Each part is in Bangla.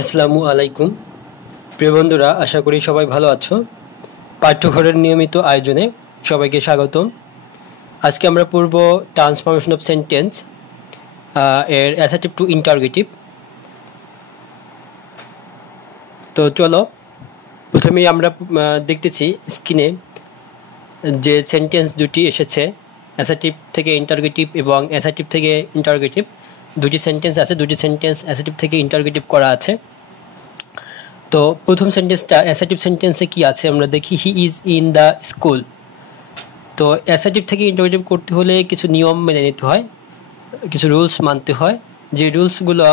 আসসালামু আলাইকুম প্রিয় বন্ধুরা, আশা করি সবাই ভালো আছো। পাঠ্যঘরের নিয়মিত আয়োজনে সবাইকে স্বাগতম। আজকে আমরা পড়ব ট্রান্সফরমেশন অফ সেন্টেন্স এর অ্যাসার্টিভ টু ইন্টারোগেটিভ। তো চলো, প্রথমেই আমরা দেখতেছি স্ক্রিনে যে সেন্টেন্স দুটি এসেছে, অ্যাসার্টিভ থেকে ইন্টারোগেটিভ এবং অ্যাসার্টিভ থেকে ইন্টারোগেটিভ। দুটি সেন্টেন্স আছে, দুটি সেন্টেন্স অ্যাসার্টিভ থেকে ইন্টারোগেটিভ করা আছে। তো প্রথম সেন্টেন্সটা অ্যাসার্টিভ সেন্টেন্সে কি আছে আমরা দেখি, হি ইজ ইন দ্য স্কুল। তো অ্যাসার্টিভ থেকে ইন্টারোগেটিভ করতে হলে কিছু নিয়ম মেনে নিতে হয়, কিছু রুলস মানতে হয়। যে রুলসগুলো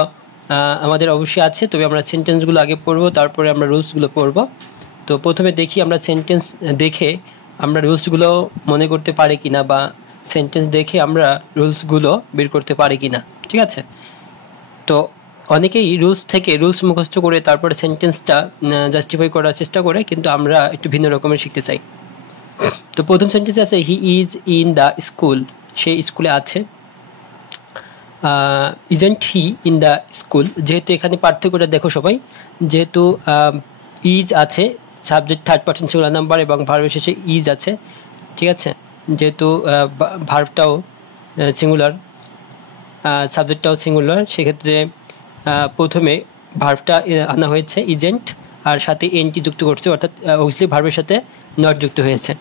আমাদের অবশ্যই আছে, তবে আমরা সেন্টেন্সগুলো আগে পড়বো, তারপরে আমরা রুলসগুলো পড়ব। তো প্রথমে দেখি আমরা সেন্টেন্স দেখে আমরা রুলসগুলো মনে করতে পারি কিনা, বা সেন্টেন্স দেখে আমরা রুলসগুলো বের করতে পারি কিনা। ঠিক আছে? তো অনেকেই রুলস মুখস্থ করে তারপরে সেন্টেন্সটা জাস্টিফাই করার চেষ্টা করে, কিন্তু আমরা একটু ভিন্ন রকমের শিখতে চাই। তো প্রথম সেন্টেন্স আছে, he is in the school. সে স্কুলে আছে। Isn't he in the school, যেহেতু এখানে পার্থক্যটা দেখো সবাই, যেহেতু ইজ আছে, subject third person singular number এবং ভার্বের শেষে ইজ আছে। ঠিক আছে? যেহেতু ভার্বটাও সিঙ্গুলার, সাবজেক্টটাও সিঙ্গুলার, সেক্ষেত্রে প্রথমে ভার্বটা আনা হয়েছে ইজেন্ট, আর সাথে এনটি যুক্ত করছে, অর্থাৎ অক্সিলারি ভার্বের সাথে নট যুক্ত হয়েছে।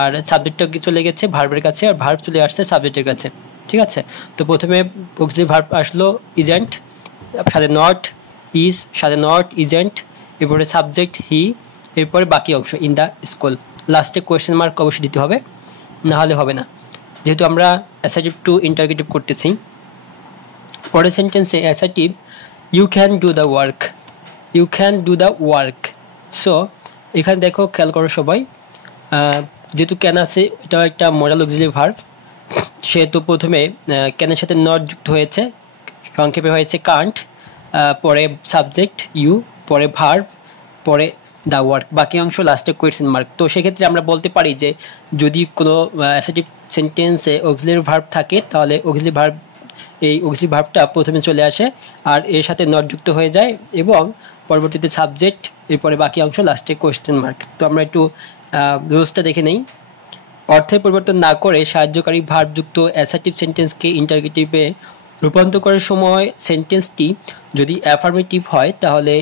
আর সাবজেক্টটা চলে গেছে ভার্বের কাছে, আর ভার্ব চলে আসছে সাবজেক্টের কাছে। ঠিক আছে? তো প্রথমে অক্সিলারি ভার্ব আসলো ইজেন্ট, সাথে নট, ইজ, সাথে নট, ইজেন্ট, এরপরে সাবজেক্ট হি, এরপরে বাকি অংশ ইন দ্য স্কুল। লাস্টে কোয়েশ্চেন মার্ক অবশ্যই দিতে হবে, না হলে হবে না, যেহেতু আমরা অ্যাসার্টিভ টু ইন্টারোগেটিভ করতেছি। পরের সেন্টেন্সে assertive, you can do the work. You can do the work. So এখানে দেখো, খেয়াল করো সবাই, যেহেতু ক্যান আছে, এটা একটা মডাল অক্সিলারি ভার্ব, সেহেতু প্রথমে ক্যানের সাথে নট যুক্ত হয়েছে, সংক্ষেপে হয়েছে কান্ট, পরে সাবজেক্ট ইউ, পরে ভার্ব, পরে দ্য ওয়ার্ক, বাকি অংশ লাস্টে কোয়েশ্চেন মার্ক। তো সেক্ষেত্রে আমরা বলতে পারি যে যদি কোনো অ্যাসার্টিভ সেন্টেন্সে অক্সিলারি ভার্ব থাকে, তাহলে অক্সিলারি ভার্বটা প্রথমে চলে আসে, আর এর সাথে নট যুক্ত হয়ে যায়, এবং পরবর্তীতে সাবজেক্ট, এরপরে বাকি অংশ লাস্টে কোয়েশ্চেন মার্ক। তো আমরা একটু রুলসটা দেখে নেই। অর্থের পরিবর্তন না করে সাহায্যকারী ভার্বযুক্ত অ্যাসার্টিভ সেন্টেন্সকে ইন্টারোগেটিভে রূপান্তর করার সময় সেন্টেন্সটি যদি অ্যাফার্মেটিভ হয়, তাহলে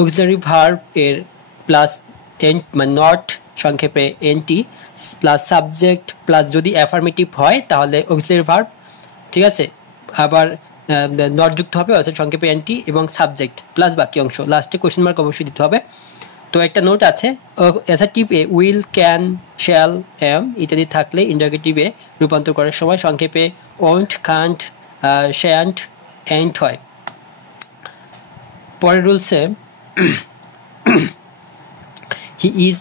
অক্সিলারি ভার্ব এর প্লাস এন, মানে নট, সংক্ষেপে এনটি, প্লাস সাবজেক্ট, প্লাস যদি অ্যাফার্মেটিভ হয় তাহলে অক্সিলারি ভার্ব, ঠিক আছে, আবার নট যুক্ত হবে, অর্থাৎ সংক্ষেপে এনটি এবং সাবজেক্ট প্লাস বাকি অংশ, লাস্টে কোয়েশ্চেন মার্ক অবশ্যই দিতে হবে। তো একটা নোট আছে, অ্যাসার্টিভে উইল, ক্যান, শ্যাল, এম ইত্যাদি থাকলে ইন্টারোগেটিভে রূপান্তর করার সময় সংক্ষেপে ওন্ট, কান্ট, শ্যান্ট, এন্ট হয়। পরের রুলসে he is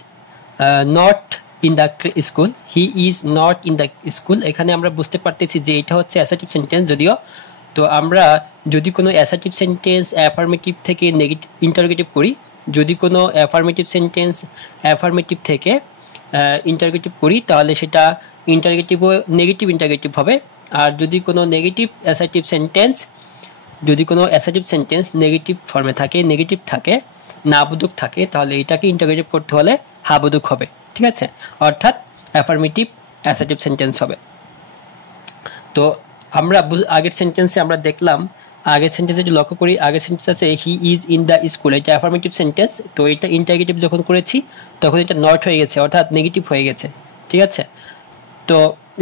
not in the school. He is not in the school, এখানে আমরা বুঝতে পারতেছি যে এটা হচ্ছে অ্যাসার্টিভ সেন্টেন্স যদিও। তো আমরা যদি কোনো অ্যাসার্টিভ সেন্টেন্স অ্যাফার্মেটিভ থেকে নেগেটিভ ইন্টারোগেটিভ করি, যদি কোনো অ্যাফার্মেটিভ সেন্টেন্স অ্যাফার্মেটিভ থেকে ইন্টারোগেটিভ করি, তাহলে সেটা ইন্টারোগেটিভও নেগেটিভ ইন্টারোগেটিভ হবে। আর যদি কোনো অ্যাসার্টিভ সেন্টেন্স নেগেটিভ ফর্মে থাকে, নেগেটিভ থাকে, নাবোধক থাকে, তাহলে এটাকে ইন্টারোগেটিভ করতে হলে হাবোধক হবে। ঠিক আছে? অর্থাৎ অ্যাফার্মেটিভ অ্যাসার্টিভ সেন্টেন্স হবে। তো আমরা আগের সেন্টেন্সে আমরা দেখলাম, আগের সেন্টেন্সে যদি লক্ষ্য করি, আগের সেন্টেন্স আছে he is in the school, এটা অ্যাফার্মেটিভ সেন্টেন্স। তো এটা ইন্টারোগেটিভ যখন করেছি তখন এটা নট হয়ে গেছে, অর্থাৎ নেগেটিভ হয়ে গেছে। ঠিক আছে? তো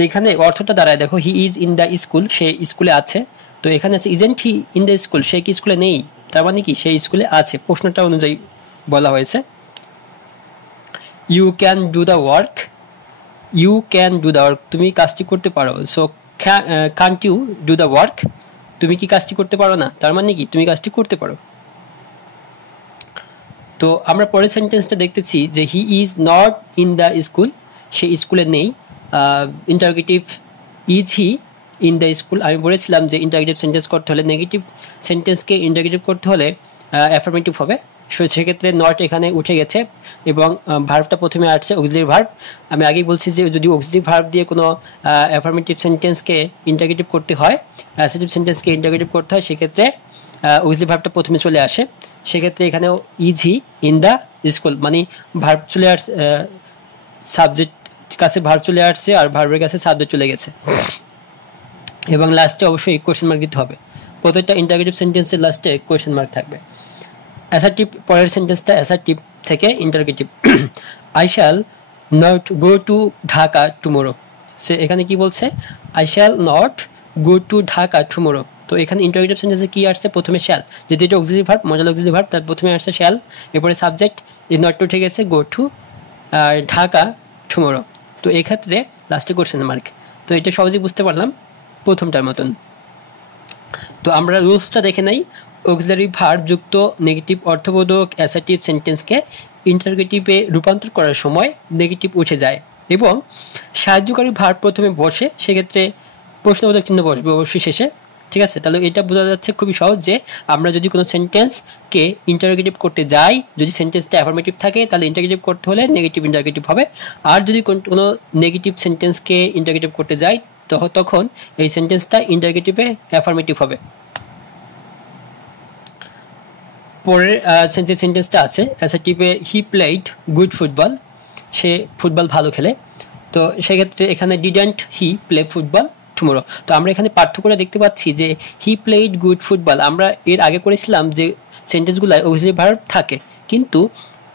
এখানে অর্থটা দাঁড়ায়, দেখো, he is in the school, সে স্কুলে আছে। তো এখানে আছে isn't he in the school, সে কি স্কুলে নেই? তার মানে কি সে স্কুলে আছে, প্রশ্নটা অনুযায়ী বলা হয়েছে। You can do the work. You can do the work, তুমি কাজটি করতে পারো। So can't you do the work, তুমি কি কাজটি করতে পারো না? তার মানে কি তুমি কাজটি করতে পারো। তো আমরা পরের সেন্টেন্সটা দেখতেছি যে he is not in the school, সে স্কুলে নেই। Interrogative, is he in the school. আমি বলেছিলাম যে ইন্টারোগেটিভ সেন্টেন্স করতে হলে, নেগেটিভ সেন্টেন্সকে ইন্টারোগেটিভ করতে হলে অ্যাফার্মেটিভ হবে। সেক্ষেত্রে নট এখানে উঠে গেছে, এবং ভার্বটা প্রথমে আসছে অক্সিলারি ভার্ব। আমি আগেই বলছি যে যদি অক্সিলারি ভার্ব দিয়ে কোনো অ্যাফার্মেটিভ সেন্টেন্সকে ইন্টারোগেটিভ করতে হয়, অ্যাসার্টিভ সেন্টেন্সকে ইন্টারোগেটিভ করতে হয়, সেক্ষেত্রে অক্সিলারি ভার্বটা প্রথমে চলে আসে। সেক্ষেত্রে এখানেও is he in the school, মানে ভার্ব চলে আসছে, সাবজেক্ট কাছে ভার্ব চলে আসছে আর ভার্বের কাছে সাবজেক্ট চলে গেছে। এবং লাস্টে অবশ্যই কোয়েশ্চেন মার্ক দিতে হবে, প্রত্যেকটা ইন্টারগেটিভ সেন্টেন্সের লাস্টে কোয়েশ্চেন মার্ক থাকবে। অ্যাসার্টিভ, পরের সেন্টেন্সটা অ্যাসার্টিভ থেকে interrogative. I shall not go to Dhaka tomorrow. সে এখানে কি বলছে, I shall not go to Dhaka tomorrow. তো এখানে ইন্টারগেটিভ সেন্টেন্সে কি আসছে, প্রথমে শ্যাল, যেহেতু এটা auxiliary verb, modal auxiliary verb, তার প্রথমে আসছে শ্যাল, এরপরে সাবজেক্ট, এই নট টু ঠিক আছে, গো টু ঢাকা টুমোরো। তো এক্ষেত্রে লাস্টে কোয়েশ্চেন মার্ক। তো এটা সহজেই বুঝতে পারলাম প্রথমটার মতন। তো আমরা রুলসটা দেখে নেই। অক্সিলারি ভার্ব যুক্ত নেগেটিভ অর্থবোধক অ্যাসার্টিভ সেন্টেন্সকে ইন্টারগেটিভে রূপান্তর করার সময় নেগেটিভ উঠে যায় এবং সাহায্যকারী ভার্ব প্রথমে বসে, সেক্ষেত্রে প্রশ্নবোধক চিহ্ন বসবে অবশ্যই শেষে। ঠিক আছে, তাহলে এটা বোঝা যাচ্ছে খুবই সহজ যে আমরা যদি কোনো সেন্টেন্সকে ইন্টারগেটিভ করতে যাই, যদি সেন্টেন্সটা অ্যাফার্মেটিভ থাকে তাহলে ইন্টারগেটিভ করতে হলে নেগেটিভ ইন্টারগেটিভ হবে, আর যদি কোনো নেগেটিভ সেন্টেন্সকে ইন্টারগেটিভ করতে যাই তখন এই সেন্টেন্সটা ইন্টারগেটিভে অ্যাফার্মেটিভ হবে। পরের যে সেন্টেন্সটা আছে অ্যাসার্টিভে, হি প্লেড গুড ফুটবল, সে ফুটবল ভালো খেলে। তো সেক্ষেত্রে এখানে didn't he play football tomorrow. তো আমরা এখানে পার্থক্যটা দেখতে পাচ্ছি যে হি প্লেড গুড ফুটবল, আমরা এর আগে করেছিলাম যে সেন্টেন্সগুলো অক্সিলারি ভার্ব থাকে, কিন্তু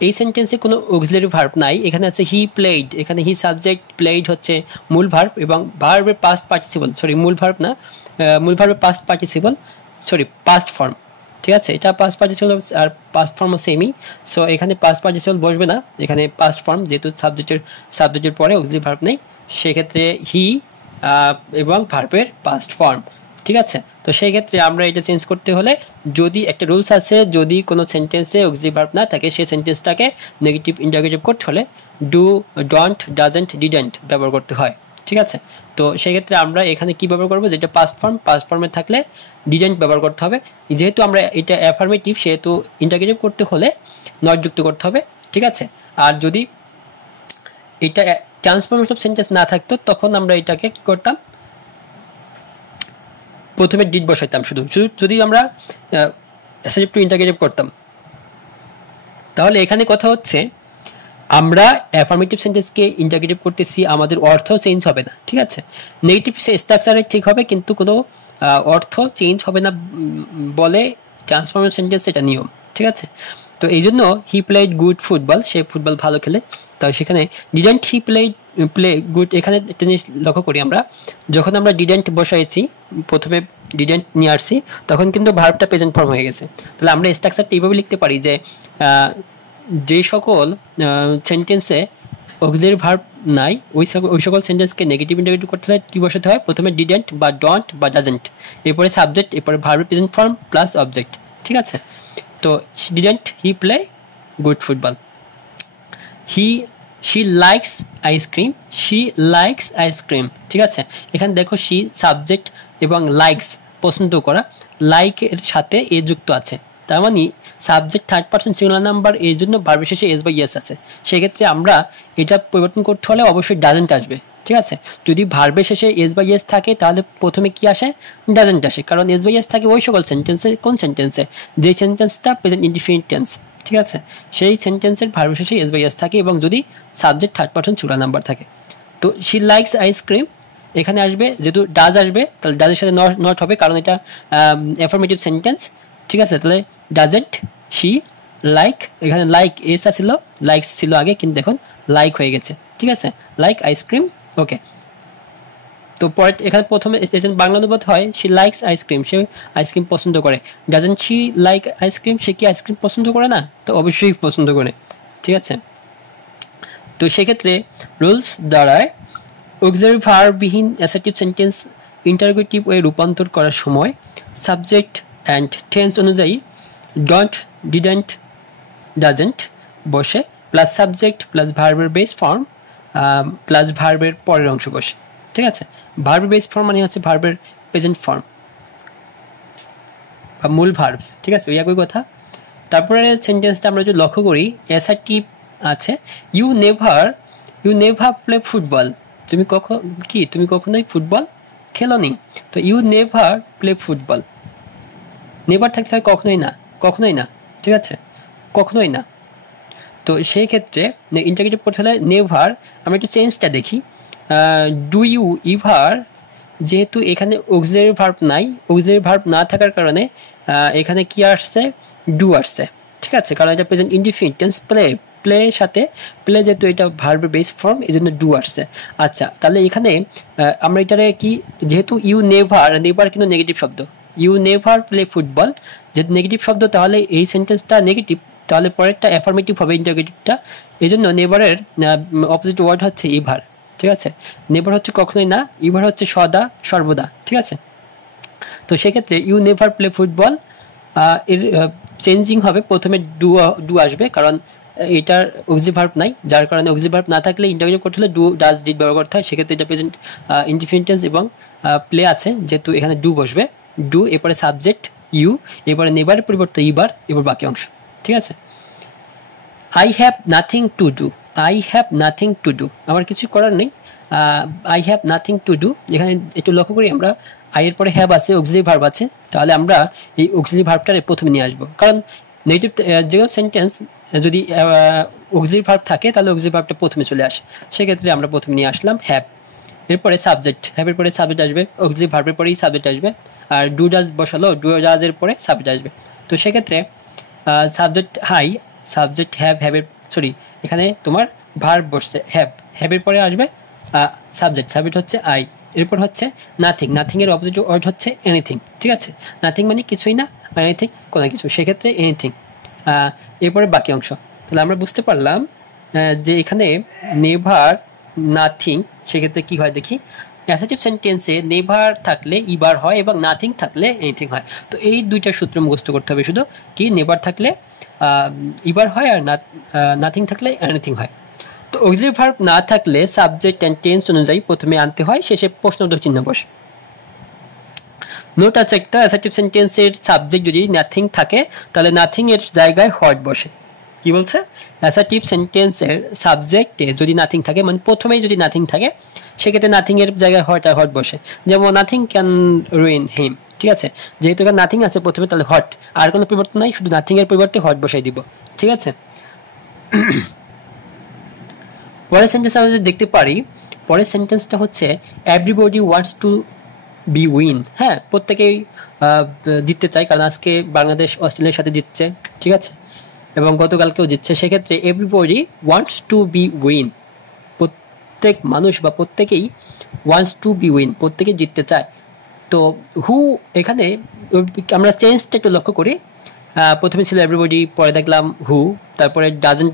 এই সেন্টেন্সে কোনো অক্সিলারি ভার্ব নাই। এখানে আছে হি প্লেড, এখানে হি সাবজেক্ট, প্লেড হচ্ছে মূল ভার্ব এবং ভার্বের পাস্ট পার্টিসিপল, সরি মূল ভার্ব না, মূল ভার্বের past participle, sorry past form. ঠিক আছে, এটা পাস্ট পার্টিসিপল আর পাস্ট ফর্মও সেমই। সো এখানে পাস্ট পার্টিসিপল বসবে না, এখানে পাস্ট ফর্ম, যেহেতু সাবজেক্টের পরে অক্সিলারি ভার্ব নেই, সেক্ষেত্রে হি এবং ভার্বের পাস্ট ফর্ম। ঠিক আছে, তো সেই ক্ষেত্রে আমরা এটা চেঞ্জ করতে হলে, যদি একটা রুলস আছে, যদি কোনো সেন্টেন্সে অক্সিলারি ভার্ব না থাকে সেই সেন্টেন্সটাকে নেগেটিভ ইন্টারগেটিভ করতে হলে ডু, ডন্ট, ডাজন্ট, ডিডন্ট ব্যবহার করতে হয়। ঠিক আছে, তো সেই ক্ষেত্রে আমরা এখানে কি ব্যবহার করবো, যেটা পাস্ট ফর্মে থাকলে ডিডন্ট ব্যবহার করতে হবে। যেহেতু আমরা এটা অ্যাফার্মেটিভ, সেহেতু ইন্টারগেটিভ করতে হলে নট যুক্ত করতে হবে। ঠিক আছে, আর যদি এটা ট্রান্সফরমেশন অফ সেন্টেন্স না থাকতো তখন আমরা এটাকে কি করতাম, প্রথমে ডিড বসাইতাম শুধু যদি আমরা অ্যাসার্টিভ টু ইন্টারগেটিভ করতাম। তাহলে এখানে কথা হচ্ছে আমরা অ্যাফার্মেটিভ সেন্টেন্সকে ইন্টারগেটিভ করতেছি, আমাদের অর্থ চেঞ্জ হবে না। ঠিক আছে, নেগেটিভ স্ট্রাকচারে ঠিক হবে কিন্তু কোনো অর্থ চেঞ্জ হবে না বলে ট্রান্সফরমেশন সেন্টেন্স, এটা নিয়ম। ঠিক আছে, তো এই জন্য হি প্লেড গুড ফুটবল, সে ফুটবল ভালো খেলে। তো সেখানে ডিডন্ট হি প্লে গুড, এখানে একটা জিনিস লক্ষ্য করি আমরা, যখন আমরা ডিডন্ট বসাইছি, প্রথমে ডিডন্ট নিয়ে আসছি, তখন কিন্তু ভার্বটা প্রেজেন্ট ফর্ম হয়ে গেছে। তাহলে আমরা স্ট্রাকচারটা এইভাবে লিখতে পারি যে যে সকল সেন্টেন্সে অক্সিলারি ভার্ব নাই ওই সকল সেন্টেন্সকে নেগেটিভ ইন্টারগেটিভ করতে হলে কী বসাতে হয়, প্রথমে ডিডন্ট বা ডন্ট বা ডাজেন্ট, এরপরে সাবজেক্ট, এরপরে ভার্বের প্রেজেন্ট ফর্ম প্লাস অবজেক্ট। ঠিক আছে, তো didn't he play good football, she likes ice cream, she likes ice cream. ঠিক আছে, এখানে দেখো শি সাবজেক্ট এবং লাইকস পছন্দ করা, লাইকের সাথে এ যুক্ত আছে, তার মানে subject third person singular number, এর জন্য ভার্বের শেষে এস বা ইয়েস আছে। সেক্ষেত্রে আমরা এটা পরিবর্তন করতে হলে অবশ্যই ডাজেন্ট আসবে। ঠিক আছে, যদি ভার্বের শেষে এস বা ইয়েস থাকে তাহলে প্রথমে কি আসে, ডাজেন্ট আসে, কারণ এস বা ইয়েস থাকে ওই সকল সেন্টেন্সে, কোন সেন্টেন্সে, যে সেন্টেন্সটা প্রেজেন্ট ইনডিফিনিট টেন্স। ঠিক আছে, সেই সেন্টেন্সের ভার্বের শেষে এস বা ইয়েস থাকে এবং যদি subject third person singular number থাকে। তো শি লাইকস আইসক্রিম এখানে আসবে, যেহেতু ডাজ আসবে তাহলে ডাজের সাথে নট হবে, কারণ এটা অ্যাফার্মেটিভ সেন্টেন্স। ঠিক আছে, তাহলে ডাজেন্ট শি লাইক, এখানে লাইক এস ছিল, লাইকস ছিল আগে, কিন্তু এখন লাইক হয়ে গেছে। ঠিক আছে, লাইক আইসক্রিম। ওকে, তো পরে এখানে প্রথমে বাংলা অনুবাদ হয় she likes ice cream, say ice cream পছন্দ করে। ডাজেন্ট শি লাইক আইসক্রিম, সে কি আইসক্রিম পছন্দ করে না? তো অবশ্যই পছন্দ করে। ঠিক আছে, তো সেক্ষেত্রে রুলস দ্বারায় অক্সিলারি ভার্ববিহীন অ্যাসার্টিভ সেন্টেন্স ইন্টারোগেটিভ ওয়ে রূপান্তর করার সময় সাবজেক্ট অ্যান্ড টেন্স অনুযায়ী ডন্ট, ডিডন্ট, ডাজেন্ট বসে, প্লাস সাবজেক্ট প্লাস ভার্বের বেস ফর্ম প্লাস ভার্বের পরের অংশ বসে। ঠিক আছে, ভার্বের বেস ফর্ম মানে হচ্ছে ভার্বের প্রেজেন্ট ফর্ম বা মূল ভার্ব। ঠিক আছে, ওই একই কথা। তারপরে সেন্টেন্সটা আমরা যদি লক্ষ্য করি, অ্যাসার্টিভ আছে, ইউ নেভার প্লে ফুটবল, তুমি কখনোই ফুটবল খেলোনি। তো you never play football, never থাকলে হয় কখনোই না, ঠিক আছে, কখনোই না। তো সেই ক্ষেত্রে ইন্টারগেটিভ করতে হলে নেভার, আমরা একটু চেঞ্জটা দেখি। ডু ইউ, ইভার, যেহেতু এখানে অক্সিলারি ভার্ব নাই, অক্সিলারি ভার্ব না থাকার কারণে এখানে কি আসছে, ডু আসছে। ঠিক আছে, কারণ এটা প্রেজেন্ট ইনডিফিনিট টেন্স, প্লের সাথে প্লে যেহেতু এটা ভার্বের বেস ফর্ম, এই জন্য ডু আসছে। আচ্ছা, তাহলে এখানে আমরা এটারে কি, যেহেতু ইউ নেভার, নেভার কিন্তু নেগেটিভ শব্দ, ইউ নেভার প্লে ফুটবল, যেহেতু নেগেটিভ শব্দ, তাহলে এই সেন্টেন্সটা নেগেটিভ, তাহলে পরেরটা অ্যাফার্মেটিভ হবে ইন্টারগেটিভটা। এই জন্য নেভারের অপোজিট ওয়ার্ড হচ্ছে ইভার। ঠিক আছে, নেভার হচ্ছে কখনোই না, ইভার হচ্ছে সদা, সর্বদা। ঠিক আছে, তো সেক্ষেত্রে ইউ নেভার প্লে ফুটবল এর চেঞ্জিং হবে, প্রথমে ডু আসবে, কারণ এটার অক্সিলারি ভার্ব নাই, যার কারণে অক্সিলারি ভার্ব না থাকলে ইন্টারগেটিভ করতে হলে ডু, ডাজ, ডিড ব্যবহার করতে হয়। সেক্ষেত্রে এটা প্রেজেন্ট ইনডিফিনিট টেন্স এবং প্লে আছে, যেহেতু এখানে ডু বসবে, ডু, এরপরে সাবজেক্ট ইউ, এরপরে নেভারের পরিবর্তে ইভার, এবার বাকি অংশ। ঠিক আছে, I have nothing to do, I have nothing to do, আমার কিছু করার নেই, I have nothing to do. এখানে একটু লক্ষ্য করি আমরা, আই এর পরে হ্যাভ আছে, অক্সিলারি ভার্ব আছে, তাহলে আমরা এই অক্সিলারি ভার্বটার প্রথমে নিয়ে আসবো, কারণ নেগেটিভ যে কোনো সেন্টেন্স যদি অক্সিলারি ভার্ব থাকে তাহলে অক্সিলারি ভার্বটা প্রথমে চলে আসে, সেক্ষেত্রে আমরা প্রথমে নিয়ে আসলাম হ্যাভ। এরপরে সাবজেক্ট, হ্যাভের পরে সাবজেক্ট আসবে, অক্সিলারি ভার্বের পরেই সাবজেক্ট আসবে, আর ডু ডাজ বসালো, ডু ডাজের পরে সাবজেক্ট আসবে। তো সেক্ষেত্রে সাবজেক্ট হাই, সাবজেক্ট হ্যাভ, হ্যাভের সরি এখানে তোমার ভার্ব বসছে হ্যাভ, হ্যাভের পরে আসবে সাবজেক্ট, সাবজেক্ট হচ্ছে আই, এরপর হচ্ছে নাথিং, নাথিং এর অপোজিট ওয়ার্ড হচ্ছে এনিথিং। ঠিক আছে, নাথিং মানে কিছুই না, এনিথিং কোনো কিছু, সেক্ষেত্রে এনিথিং। এরপরে বাকি অংশ। তাহলে আমরা বুঝতে পারলাম যে এখানে নেভার, নাথিং, সেক্ষেত্রে কি হয় দেখি, অ্যাসার্টিভ সেন্টেন্সে নেভার থাকলে ইভার হয় এবং নাথিং থাকলে এনিথিং হয়। তো এই দুইটা সূত্র মুখস্থ করতে হবে শুধু, কি নেভার থাকলে ইভার হয় আর নাথিং থাকলে এনিথিং হয়। তো অক্সিলারি ভার্ব না থাকলে সাবজেক্ট অ্যান্ড টেন্স অনুযায়ী প্রথমে আনতে হয়, শেষে প্রশ্নবোধক চিহ্ন বসে। নোট আছে একটা, অ্যাসার্টিভ সেন্টেন্সের সাবজেক্ট যদি নাথিং থাকে তাহলে নাথিং এর জায়গায় হোয়াট বসে। কি বলছে, অ্যাসার্টিভ সেন্টেন্সের সাবজেক্টে যদি নাথিং থাকে, মানে প্রথমেই যদি নাথিং থাকে, সেক্ষেত্রে নাথিং এর জায়গায় হোয়াট আর হোয়াট বসে। যেমন নাথিং ক্যান রুইন হিম। ঠিক আছে, যেহেতু এখানে নাথিং আছে প্রথমে, তাহলে হোয়াট, আর কোনো পরিবর্তন নাই, শুধু নাথিং এর পরিবর্তে হোয়াট বসাই দিব। ঠিক আছে, পরের সেন্টেন্স আমরা যদি দেখতে পারি, পরের সেন্টেন্সটা হচ্ছে everybody wants to be win. হ্যাঁ, প্রত্যেকেই জিততে চায়, কারণ আজকে বাংলাদেশ অস্ট্রেলিয়ার সাথে জিতছে। ঠিক আছে, এবং গতকালকেও জিতছে, সেক্ষেত্রে everybody wants to be win, প্রত্যেক মানুষ বা প্রত্যেকেই ওয়ান্টস টু বি উইন, প্রত্যেকেই জিততে চায়। তো হু, এখানে আমরা চেঞ্জটা একটু লক্ষ্য করি, প্রথমে ছিল এভরিবডি, পরে দেখলাম হু, তারপরে ডাজেন্ট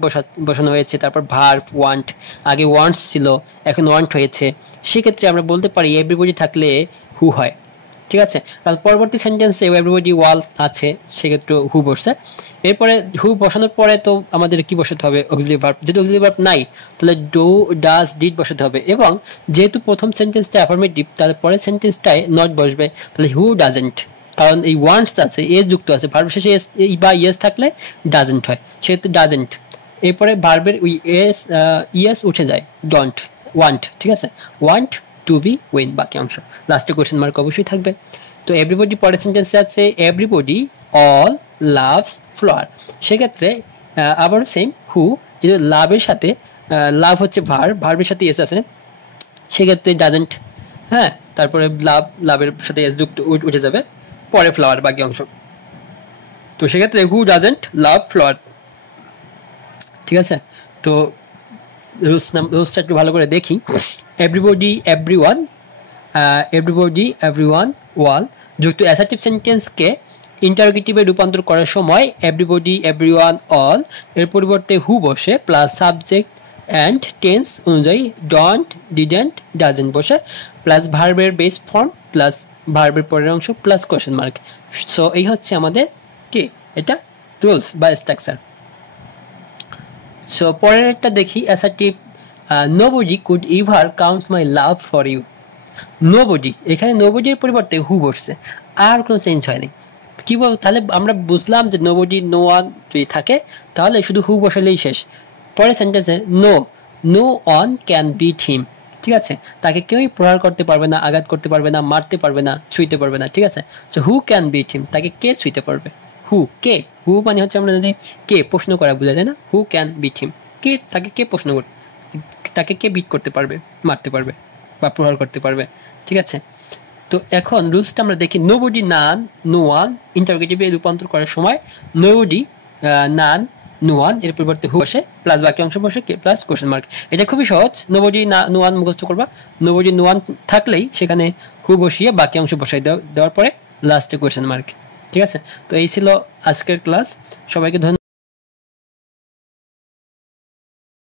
বসানো হয়েছে, তারপর ভার্ব ওয়ান্ট, আগে ওয়ান্টস ছিল এখন ওয়ান্ট হয়েছে, সেক্ষেত্রে আমরা বলতে পারি এভরিবডি থাকলে হু হয়। ঠিক আছে, তাহলে পরবর্তী সেন্টেন্সে এভরিবডি ওয়াল আছে, সেক্ষেত্রে হু বসছে। এরপরে হু বসানোর পরে তো আমাদের কি বসাতে হবে, অক্সিলারি ভার্ব, যেহেতু অক্সিলারি ভার্ব নাই তাহলে ডু, ডাজ, ডিড বসাতে হবে, এবং যেহেতু প্রথম সেন্টেন্সটা অ্যাফার্মেটিভ তাহলে পরের সেন্টেন্সটায় নট বসবে, তাহলে হু ডাজেন্ট, কারণ এই ওয়ান্টস আছে, এস যুক্ত আছে, ভার্ব শেষে এস বা ইয়েস থাকলে ডাজেন্ট হয়, সেক্ষেত্রে ডাজেন্ট। এরপরে ভার্বের ওই এস ইয়েস উঠে যায়, ডোন্ট, ওয়ান্ট। ঠিক আছে, ওয়ান্ট টু বি উইন, বাকি অংশ, লাস্টে কোয়েশ্চেন মার্ক অবশ্যই থাকবে। তো এভরিবডি পরের সেন্টেন্সে আছে এভরিবডি অল লাভস ফ্লাওয়ার, সেক্ষেত্রে আবারও সেম হু, যেহেতু লাভের সাথে লাভ হচ্ছে ভার্বের সাথে এস আছে, সেক্ষেত্রে ডাজেন্ট। হ্যাঁ, তারপরে লাভের সাথে এস যুক্ত উঠে যাবে, পরে ফ্লাওয়ার, বাকি অংশ। তো সেক্ষেত্রে হু ডাজেন্ট লাভ ফ্লাওয়ার। ঠিক আছে, তো রুলসটা একটু ভালো করে দেখি। এভরিবডি, এভরিওয়ান, এভরিবডি, এভরিওয়ান, ওয়াল যুক্ত অ্যাসার্টিভ সেন্টেন্সকে ইন্টারোগেটিভে রূপান্তর করার সময় এভরিবডি, এভরিওয়ান, অল এর পরিবর্তে হু বসে, প্লাস সাবজেক্ট অ্যান্ড টেন্স অনুযায়ী ডন্ট, ডিডেন্ট, ডাজেন্ট বসে, প্লাস ভার্বের বেস ফর্ম, প্লাস ভার্বের পরের অংশ, প্লাস কোয়েশ্চেন মার্ক। সো এই হচ্ছে আমাদের কি, এটা রুলস বা স্ট্রাকচার। সো পরেরটা দেখি, assertive, nobody could ever count my love for you. Nobody, এখানে নোবডির পরিবর্তে হু বসছে, আর কোনো চেঞ্জ হয়নি। কি বল, তাহলে আমরা বুঝলাম যে নোবডি, নো ওয়ান যদি থাকে তাহলে শুধু হু বসালেই শেষ। পরের সেন্টেন্সে নো ওয়ান ক্যান বিট হিম। ঠিক আছে, তাকে কেউই প্রহার করতে পারবে না, আঘাত করতে পারবে না, মারতে পারবে না, ছুঁইতে পারবে না। ঠিক আছে, সো হু ক্যান বিট হিম, তাকে কে ছুঁইতে পারবে, হু কে, হু মানে হচ্ছে আমরা জানি কে প্রশ্ন করা বোঝায়, তাই না? হু ক্যান বিট হিম, কে তাকে কে প্রশ্ন করতে, তাকে কে বিট করতে পারবে, মারতে পারবে বা প্রহার করতে পারবে, ঠিক আছে? তো এখন রুলসটা আমরা দেখি, নোবডি, নান, নো ওয়ান, ইন্টারোগেটিভে রূপান্তর করার সময় নোবডি, নান, নো ওয়ান এর পরিবর্তে হু বসে প্লাস বাকি অংশ বসে কে প্লাস কোশ্চেন মার্ক। এটা খুবই সহজ, নোবডি নো ওয়ান মুখস্থ করবা, নোবডি নো ওয়ান থাকলেই সেখানে হু বসিয়ে বাকি অংশ বসাই দেওয়ার পরে লাস্টে কোশ্চেন মার্ক, ঠিক আছে? তো এই ছিল আজকের ক্লাস, সবাইকে ধন্যবাদ।